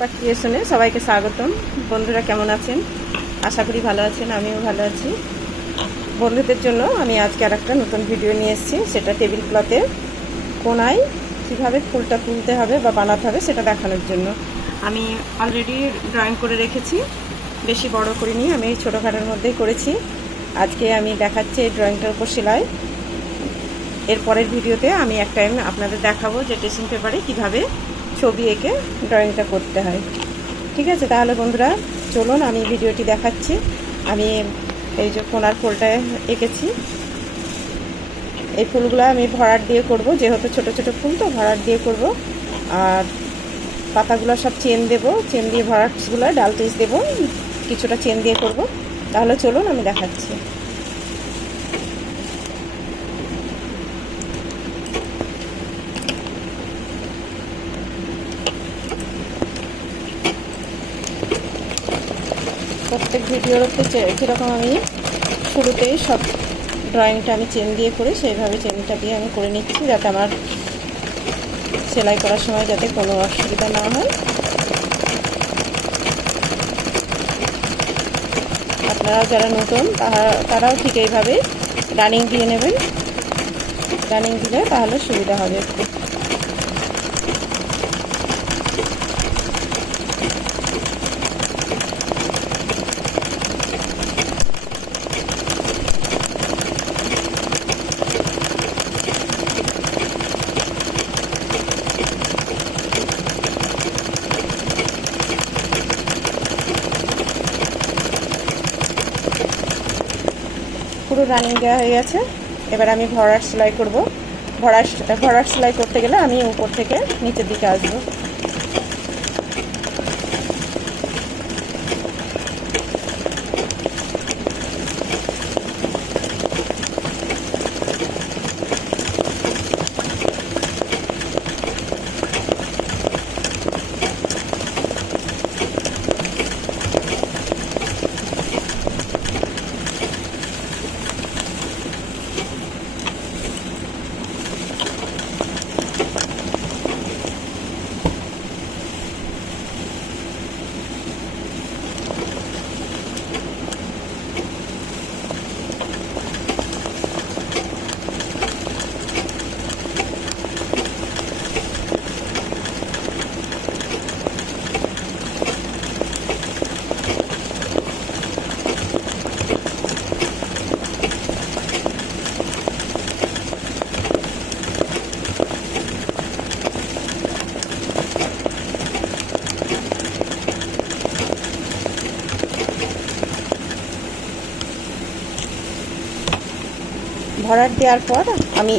পুষ্পা ক্রিয়েশনে সবাইকে স্বাগতম। বন্ধুরা কেমন আছেন? আশা করি ভালো আছেন, আমিও ভালো আছি। বন্ধুদের জন্য আমি আজকে আর একটা নতুন ভিডিও নিয়ে এসেছি। সেটা টেবিল ক্লথের কোনায় কীভাবে ফুলটা তুলতে হবে বা বানাতে হবে সেটা দেখানোর জন্য। আমি অলরেডি ড্রয়িং করে রেখেছি, বেশি বড় করিনি, আমি ছোটোখাটোর মধ্যেই করেছি। আজকে আমি দেখাচ্ছি এই ড্রয়িংটার উপর সেলাই। এরপরের ভিডিওতে আমি এক টাইম আপনাদের দেখাবো যে ড্রেসিং পেপারে কীভাবে ছবি এঁকে ড্রয়িংটা করতে হয়। ঠিক আছে, তাহলে বন্ধুরা চলুন আমি ভিডিওটি দেখাচ্ছি। আমি এই যে কোনার ফুলটা এঁকেছি, এই ফুলগুলো আমি ভরাট দিয়ে করব, যেহেতু ছোট ছোট ফুল তো ভরাট দিয়ে করব। আর পাতাগুলো সব চেন দেব, চেন দিয়ে ভরাটগুলো ডাল পিস দেবো, কিছুটা চেন দিয়ে করব। তাহলে চলুন আমি দেখাচ্ছি। প্রত্যেক ভিডিওর উপর যেরকম আমি শুরুতেই সব ড্রয়িংটা আমি চেন দিয়ে করি, সেইভাবে চেনটা দিয়ে আমি করে নিচ্ছি, যাতে আমার সেলাই করার সময় যাতে কোনো অসুবিধা না হয়। আপনারা যারা নতুন তারাও ঠিক এইভাবে রানিং দিয়ে নেবেন, রানিং দিলে তাহলে সুবিধা হবে একটু। পুরো রানিং দেওয়া হয়ে গেছে। এবার আমি ভরাট সেলাই করব। ভরাট সেলাই করতে গেলে আমি উপর থেকে নিচের দিকে আসবো। ভরাট দেওয়ার পর আমি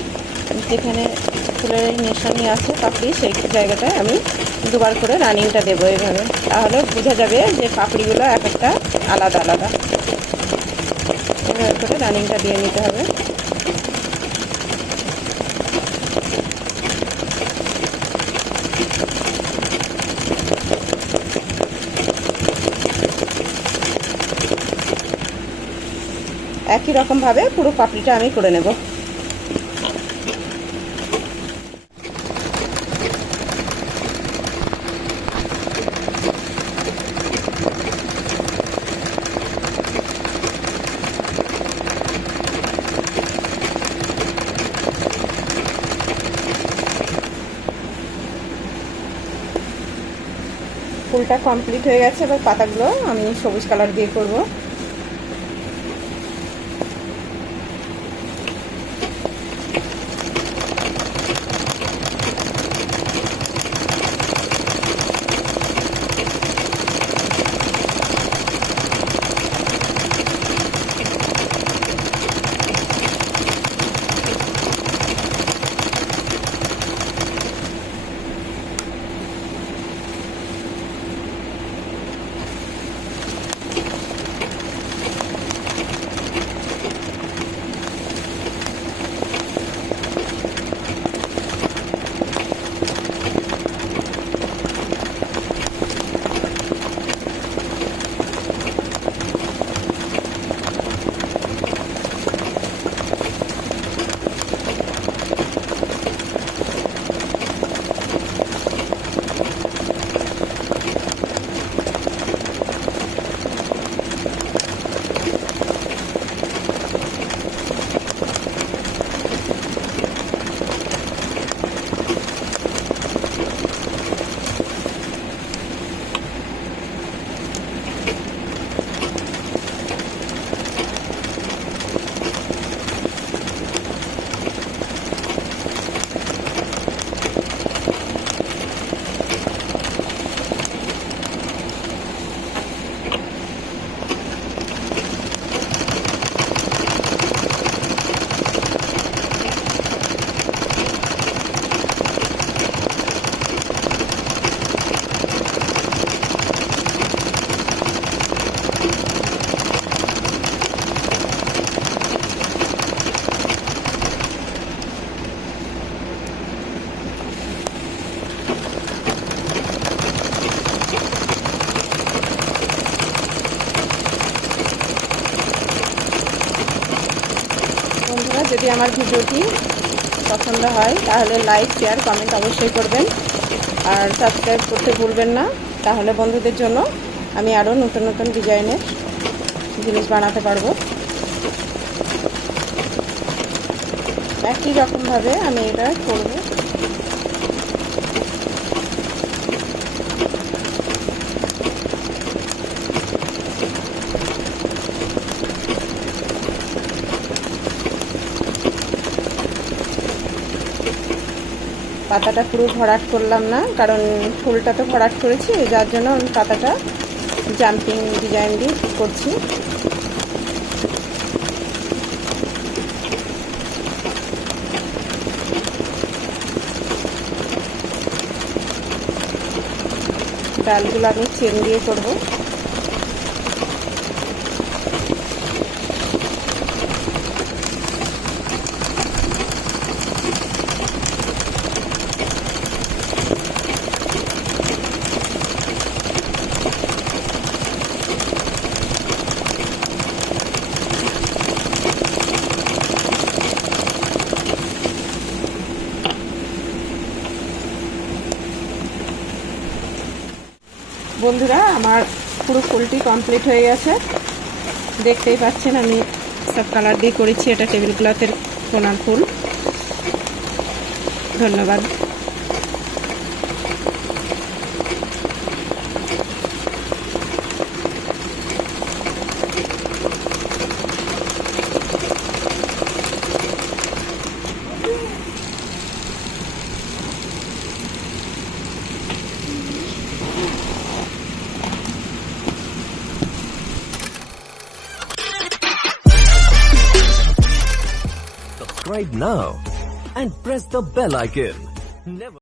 যেখানে ফুলের নিশানি আছে পাপড়ি, সেই জায়গাটায় আমি দুবার করে রানিংটা দেবো এইভাবে। তাহলে বোঝা যাবে যে পাপড়িগুলো এক একটা আলাদা আলাদা। এভাবে করে রানিংটা দিয়ে নিতে হবে। একই রকমভাবে পুরো পাপড়িটা আমি করে নেব। ফুলটা কমপ্লিট হয়ে গেছে। এবার পাতাগুলো আমি সবুজ কালার দিয়ে করব। যদি আমার ভিডিওটি পছন্দ হয় তাহলে লাইক, শেয়ার, কমেন্ট অবশ্যই করবেন, আর সাবস্ক্রাইব করতে ভুলবেন না। তাহলে বন্ধুদের জন্য আমি আরও নতুন নতুন ডিজাইনের জিনিস বানাতে পারবো। একই রকমভাবে আমি এটা করবো। পাতাটা পুরো ভরাট করলাম না, কারণ ফুলটা তো ভরাট করেছি, যার জন্য আমি পাতাটা জাম্পিং ডিজাইন দিয়ে করছি। ডালগুলো আমি চেন দিয়ে করব। বন্ধুরা, আমার পুরো ফুলটি কমপ্লিট হয়ে গেছে, দেখতেই পাচ্ছেন আমি সব কালার দিয়ে করেছি। এটা টেবিল ক্লথের কোনার ফুল। ধন্যবাদ। Subscribe now and press the bell icon. Never